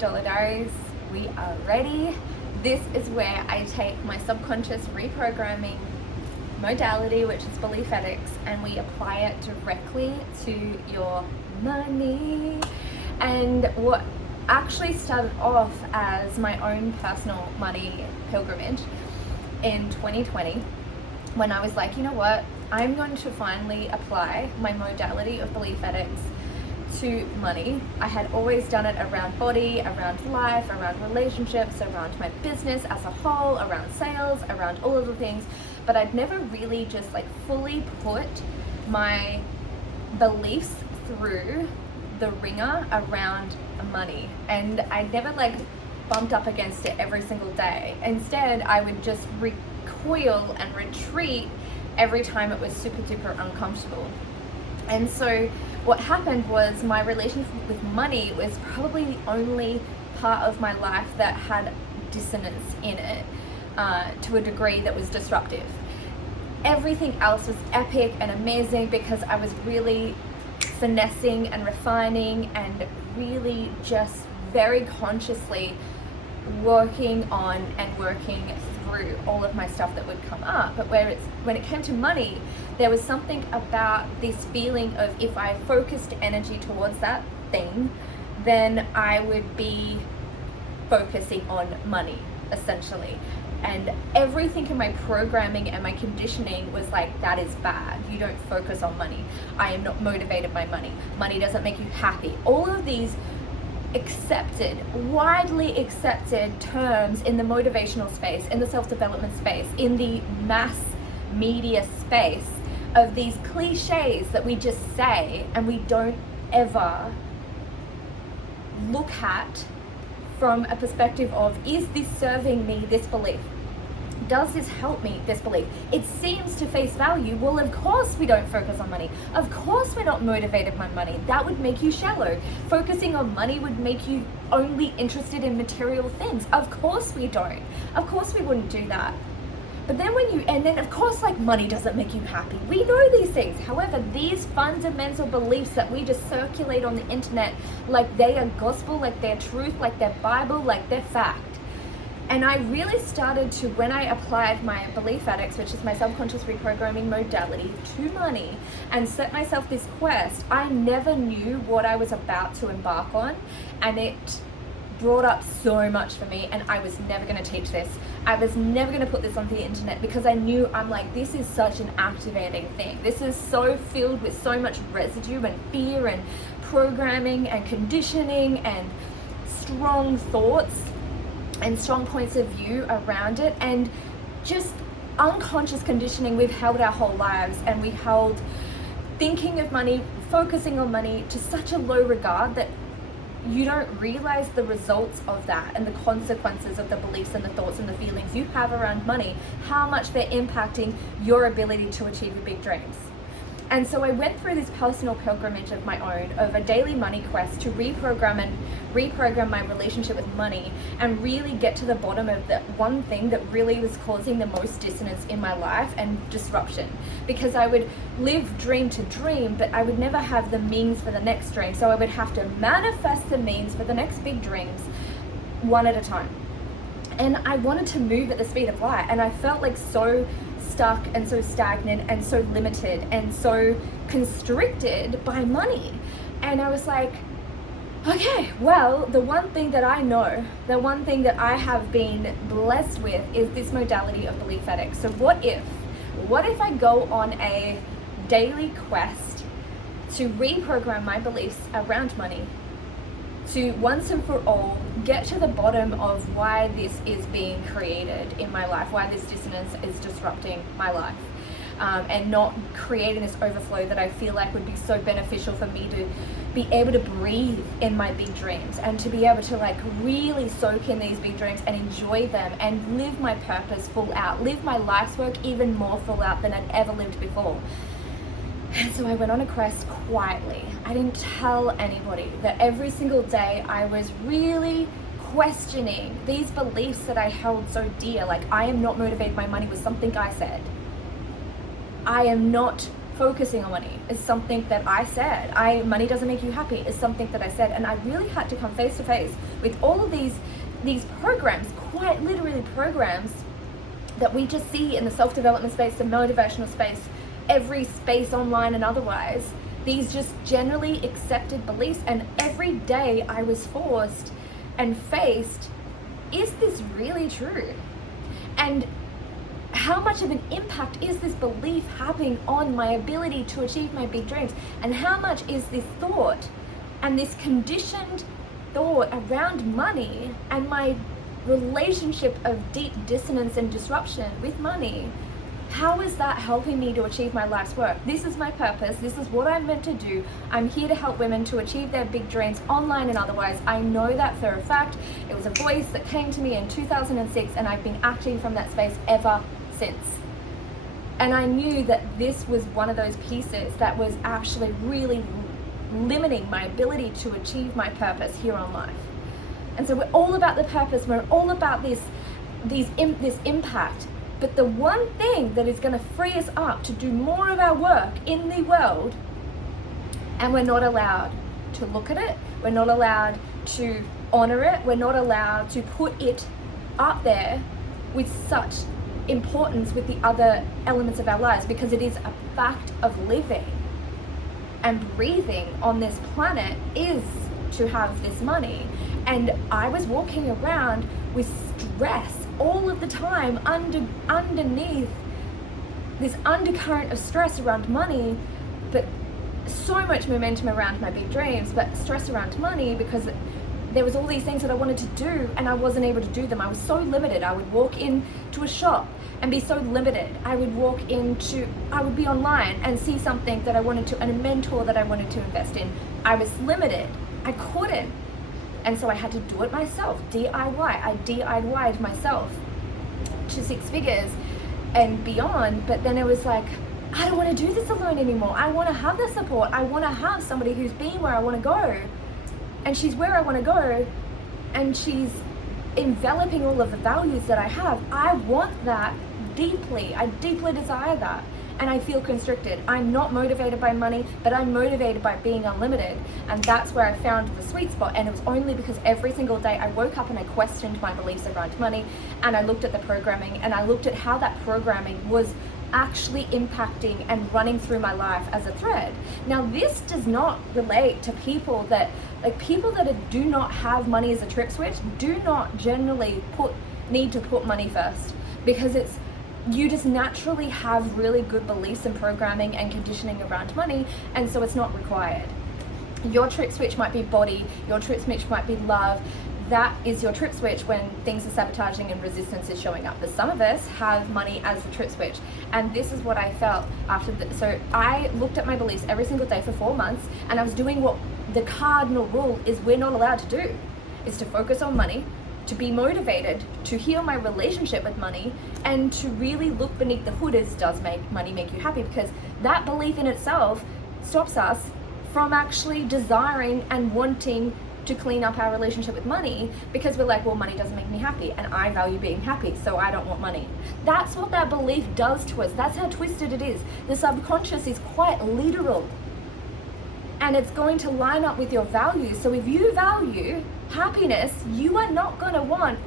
Dollar Diaries. We are ready. This is where I take my subconscious reprogramming modality, which is belief ethics, and we apply it directly to your money. And what actually started off as my own personal money pilgrimage in 2020, when I was like, you know what, I'm going to finally apply my modality of belief ethics to money. I had always done it around body, around life, around relationships, around my business as a whole, around sales, around all of the things, but I'd never really just like fully put my beliefs through the ringer around money, and I never like bumped up against it every single day. Instead, I would just recoil and retreat every time it was super duper uncomfortable. And so what happened was my relationship with money was probably the only part of my life that had dissonance in it to a degree that was disruptive. Everything else was epic and amazing because I was really finessing and refining and really just very consciously working on and working through all of my stuff that would come up. But when it came to money, there was something about this feeling of if I focused energy towards that thing, then I would be focusing on money, essentially. And everything in my programming and my conditioning was like, that is bad. You don't focus on money. I am not motivated by money. Money doesn't make you happy. All of these widely accepted terms in the motivational space, in the self-development space, in the mass media space, of these cliches that we just say and we don't ever look at from a perspective of, is this serving me this belief? Does this help me this belief? It seems to face value. Well, of course we don't focus on money. Of course we're not motivated by money. That would make you shallow. Focusing on money would make you only interested in material things. Of course we don't. Of course we wouldn't do that. But then and then of course, like, money doesn't make you happy. We know these things. However, these fundamental beliefs that we just circulate on the internet like they are gospel, like they're truth, like they're Bible, like they're fact. And I really started to, when I applied my belief ethics, which is my subconscious reprogramming modality, to money and set myself this quest, I never knew what I was about to embark on, and it brought up so much for me. And I was never going to teach this. I was never going to put this on the internet because I knew, I'm like, this is such an activating thing. This is so filled with so much residue and fear and programming and conditioning and strong thoughts and strong points of view around it, and just unconscious conditioning we've held our whole lives. And we held thinking of money, focusing on money to such a low regard that you don't realize the results of that and the consequences of the beliefs and the thoughts and the feelings you have around money, how much they're impacting your ability to achieve your big dreams. And so I went through this personal pilgrimage of my own, of a daily money quest to reprogram my relationship with money and really get to the bottom of the one thing that really was causing the most dissonance in my life and disruption. Because I would live dream to dream, but I would never have the means for the next dream. So I would have to manifest the means for the next big dreams one at a time. And I wanted to move at the speed of light, and I felt like so stuck and so stagnant and so limited and so constricted by money. And I was like, okay, well, the one thing that I know, the one thing that I have been blessed with is this modality of belief ethics. So what if I go on a daily quest to reprogram my beliefs around money, to once and for all get to the bottom of why this is being created in my life, why this dissonance is disrupting my life, and not creating this overflow that I feel like would be so beneficial for me to be able to breathe in my big dreams and to be able to like really soak in these big dreams and enjoy them and live my purpose full out, live my life's work even more full out than I'd ever lived before. And so I went on a quest quietly. I didn't tell anybody that every single day I was really questioning these beliefs that I held so dear. Like, I am not motivated by money was something I said. I am not focusing on money is something that I said. Money doesn't make you happy is something that I said, and I really had to come face to face with all of these programs, quite literally programs that we just see in the self-development space, the motivational space, every space online and otherwise, these just generally accepted beliefs. And every day I was forced and faced, is this really true? And how much of an impact is this belief having on my ability to achieve my big dreams? And how much is this thought and this conditioned thought around money and my relationship of deep dissonance and disruption with money, how is that helping me to achieve my life's work? This is my purpose. This is what I'm meant to do. I'm here to help women to achieve their big dreams, online and otherwise. I know that for a fact. It was a voice that came to me in 2006, and I've been acting from that space ever since. And I knew that this was one of those pieces that was actually really limiting my ability to achieve my purpose here on life. And so we're all about the purpose, we're all about this impact. But the one thing that is going to free us up to do more of our work in the world, and we're not allowed to look at it, we're not allowed to honor it, we're not allowed to put it up there with such importance with the other elements of our lives, because it is a fact of living and breathing on this planet is to have this money. And I was walking around with stress all of the time underneath this undercurrent of stress around money, but so much momentum around my big dreams, but stress around money because there was all these things that I wanted to do and I wasn't able to do them. I was so limited. I would walk into a shop and be so limited. I would be online and see something that I wanted to, and a mentor that I wanted to invest in. I was limited. I couldn't. And so I had to do it myself, DIY. I DIY'd myself to six figures and beyond. But then it was like, I don't want to do this alone anymore. I want to have the support. I want to have somebody who's been where I want to go. And she's where I want to go. And she's enveloping all of the values that I have. I want that deeply. I deeply desire that. And I feel constricted. I'm not motivated by money, but I'm motivated by being unlimited. And that's where I found the sweet spot. And it was only because every single day I woke up and I questioned my beliefs around money, and I looked at the programming, and I looked at how that programming was actually impacting and running through my life as a thread. Now, this does not relate to people that do not have money as a trip switch, do not generally need to put money first, because you just naturally have really good beliefs and programming and conditioning around money, and so it's not required. Your trip switch might be body, your trip switch might be love. That is your trip switch when things are sabotaging and resistance is showing up. But some of us have money as the trip switch, and this is what I felt after so I looked at my beliefs every single day for 4 months, and I was doing what the cardinal rule is we're not allowed to do, is to focus on money, to be motivated, to heal my relationship with money, and to really look beneath the hood as does money make you happy, because that belief in itself stops us from actually desiring and wanting to clean up our relationship with money, because we're like, well, money doesn't make me happy and I value being happy, so I don't want money. That's what that belief does to us. That's how twisted it is. The subconscious is quite literal, and it's going to line up with your values. So if you value happiness, you are not going to want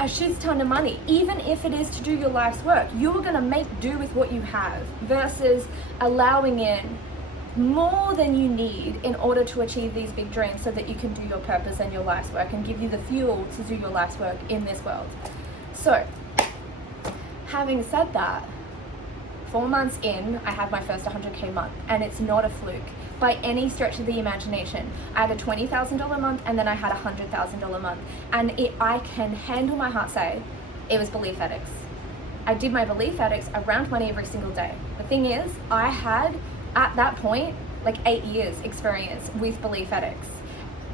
a shit ton of money, even if it is to do your life's work. You're going to make do with what you have versus allowing in more than you need in order to achieve these big dreams, so that you can do your purpose and your life's work and give you the fuel to do your life's work in this world. So, having said that, 4 months in, I had my first 100K month, and it's not a fluke by any stretch of the imagination. I had a $20,000 month, and then I had a $100,000 month, and I can handle my heart say it was belief ethics. I did my belief ethics around money every single day. The thing is, I had at that point like 8 years experience with belief ethics.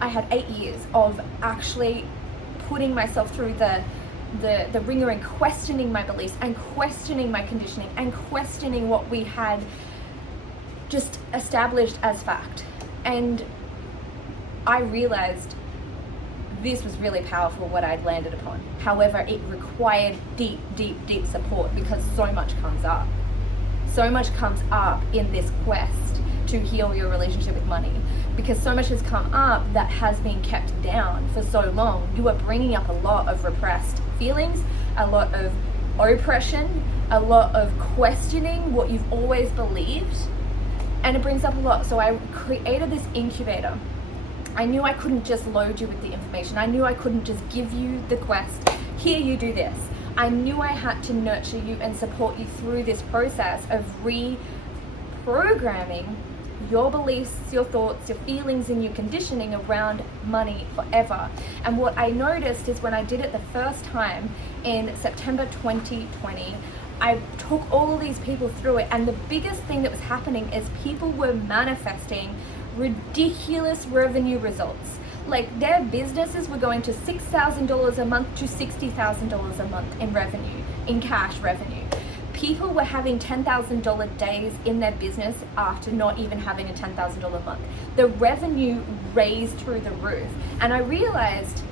I had 8 years of actually putting myself through the ringer and questioning my beliefs and questioning my conditioning and questioning what we had just established as fact. And I realized this was really powerful, what I'd landed upon. However, it required deep support, because so much comes up. so much comes up in this quest to heal your relationship with money, because so much has come up that has been kept down for so long. You are bringing up a lot of repressed feelings, a lot of oppression, a lot of questioning what you've always believed, and it brings up a lot. So I created this incubator. I knew I couldn't just load you with the information. I knew I couldn't just give you the quest, here you do this. I knew I had to nurture you and support you through this process of reprogramming your beliefs, your thoughts, your feelings, and your conditioning around money forever. And what I noticed is when I did it the first time in September 2020, I took all of these people through it, and the biggest thing that was happening is people were manifesting ridiculous revenue results. Like their businesses were going to $6,000 a month to $60,000 a month in revenue, in cash revenue. People were having $10,000 days in their business after not even having a $10,000 month. The revenue raised through the roof. And I realized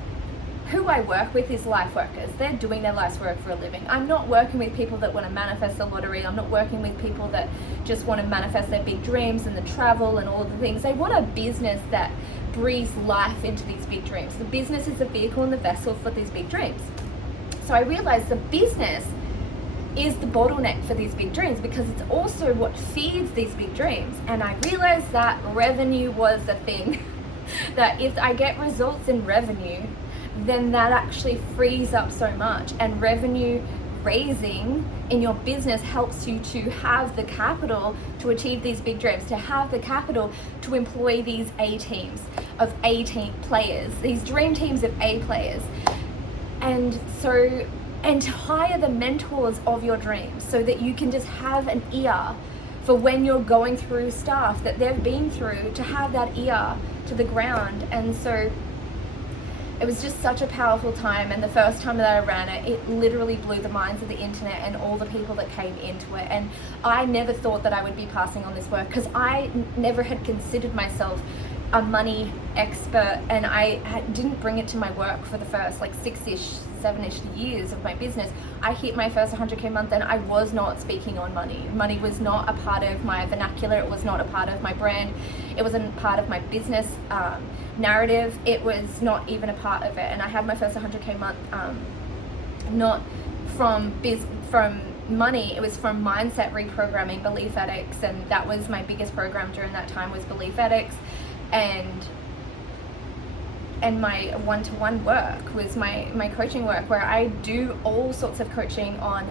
who I work with is life workers. They're doing their life's work for a living. I'm not working with people that want to manifest the lottery. I'm not working with people that just want to manifest their big dreams and the travel and all of the things. They want a business that breathes life into these big dreams. The business is the vehicle and the vessel for these big dreams. So I realized the business is the bottleneck for these big dreams, because it's also what feeds these big dreams. And I realized that revenue was the thing. That if I get results in revenue, then that actually frees up so much. And revenue raising in your business helps you to have the capital to achieve these big dreams, to have the capital to employ these A teams of A team players, these dream teams of A players. And to hire the mentors of your dreams, so that you can just have an ear for when you're going through stuff that they've been through, to have that ear to the ground. And so it was just such a powerful time. And the first time that I ran it, it literally blew the minds of the internet and all the people that came into it. And I never thought that I would be passing on this work, because I never had considered myself a money expert, and I didn't bring it to my work for the first like 7-ish years of my business. I hit my first 100K month and I was not speaking on money. Money was not a part of my vernacular. It was not a part of my brand. It wasn't part of my business narrative. It was not even a part of it. And I had my first 100K month not from money. It was from mindset reprogramming, belief ethics, and that was my biggest program during that time, was belief ethics. And my one-to-one work was my coaching work, where I do all sorts of coaching on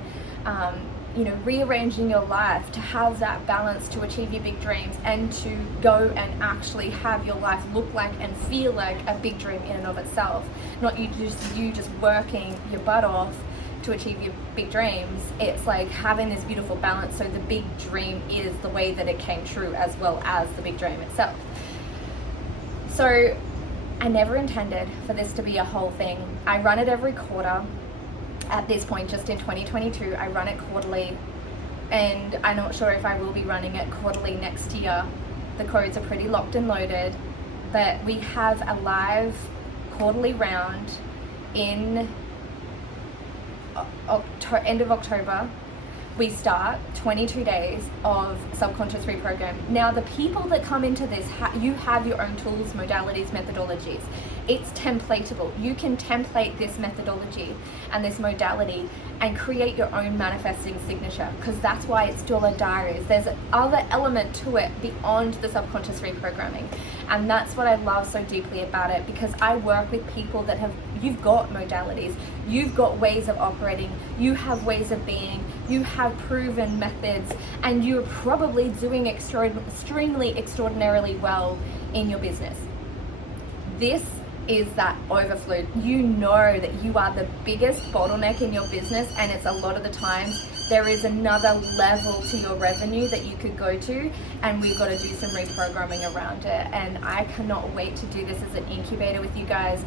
rearranging your life to have that balance to achieve your big dreams, and to go and actually have your life look like and feel like a big dream in and of itself. Not you just working your butt off to achieve your big dreams. It's like having this beautiful balance, so the big dream is the way that it came true, as well as the big dream itself. So I never intended for this to be a whole thing. I run it every quarter. At this point, just in 2022, I run it quarterly, and I'm not sure if I will be running it quarterly next year. The codes are pretty locked and loaded, but we have a live quarterly round in end of October. We start 22 days of subconscious reprogram. Now, the people that come into this, you have your own tools, modalities, methodologies. It's templatable. You can template this methodology and this modality and create your own manifesting signature, because that's why it's DIARIES. There's other element to it beyond the subconscious reprogramming. And that's what I love so deeply about it, because I work with people that you've got modalities, you've got ways of operating, you have ways of being, you have proven methods, and you're probably doing extremely extraordinarily well in your business. This is that overflow. You know that you are the biggest bottleneck in your business, and it's a lot of the times there is another level to your revenue that you could go to, and we've got to do some reprogramming around it. And I cannot wait to do this as an incubator with you guys,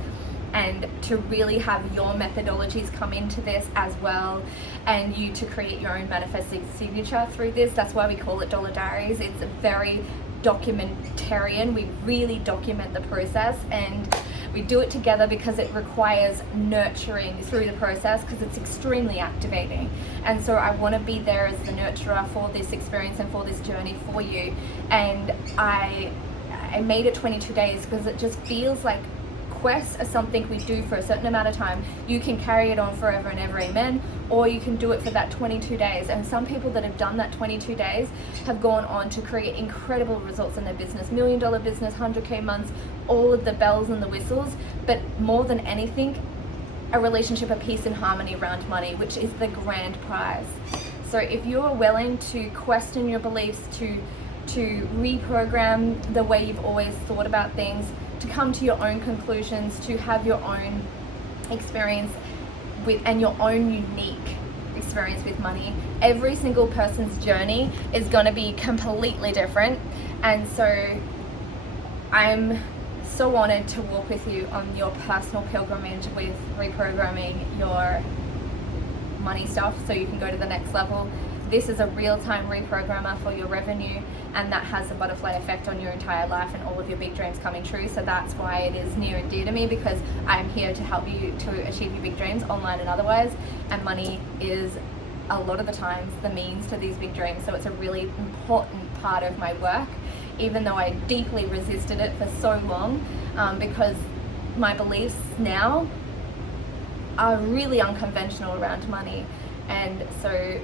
and to really have your methodologies come into this as well, and you to create your own manifesting signature through this. That's why we call it DIARIES. It's a very documentarian. We really document the process, and we do it together because it requires nurturing through the process, because it's extremely activating. And so I want to be there as the nurturer for this experience and for this journey for you. And I made it 22 days because it just feels like quests are something we do for a certain amount of time. You can carry it on forever and ever, amen, or you can do it for that 22 days. And some people that have done that 22 days have gone on to create incredible results in their business, $1 million business, 100K months, all of the bells and the whistles. But more than anything, a relationship of peace and harmony around money, which is the grand prize. So if you're willing to question your beliefs, to reprogram the way you've always thought about things, to come to your own conclusions, to have your own experience with and your own unique experience with money. Every single person's journey is going to be completely different, and so I'm so honored to walk with you on your personal pilgrimage with reprogramming your money stuff so you can go to the next level. This is a real-time reprogrammer for your revenue, and that has a butterfly effect on your entire life and all of your big dreams coming true. So that's why it is near and dear to me, because I'm here to help you to achieve your big dreams, online and otherwise. And money is a lot of the times the means to these big dreams. So it's a really important part of my work, even though I deeply resisted it for so long, because my beliefs now are really unconventional around money. And so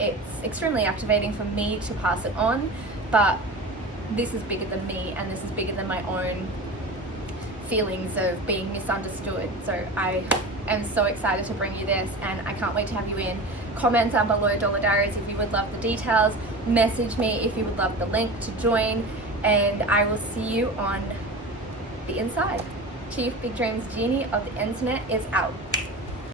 it's extremely activating for me to pass it on, but this is bigger than me, and this is bigger than my own feelings of being misunderstood. So I am so excited to bring you this, and I can't wait to have you in. Comment down below, DIARIES, if you would love the details. Message me if you would love the link to join, and I will see you on the inside. Chief Big Dreams Genie of the internet is out.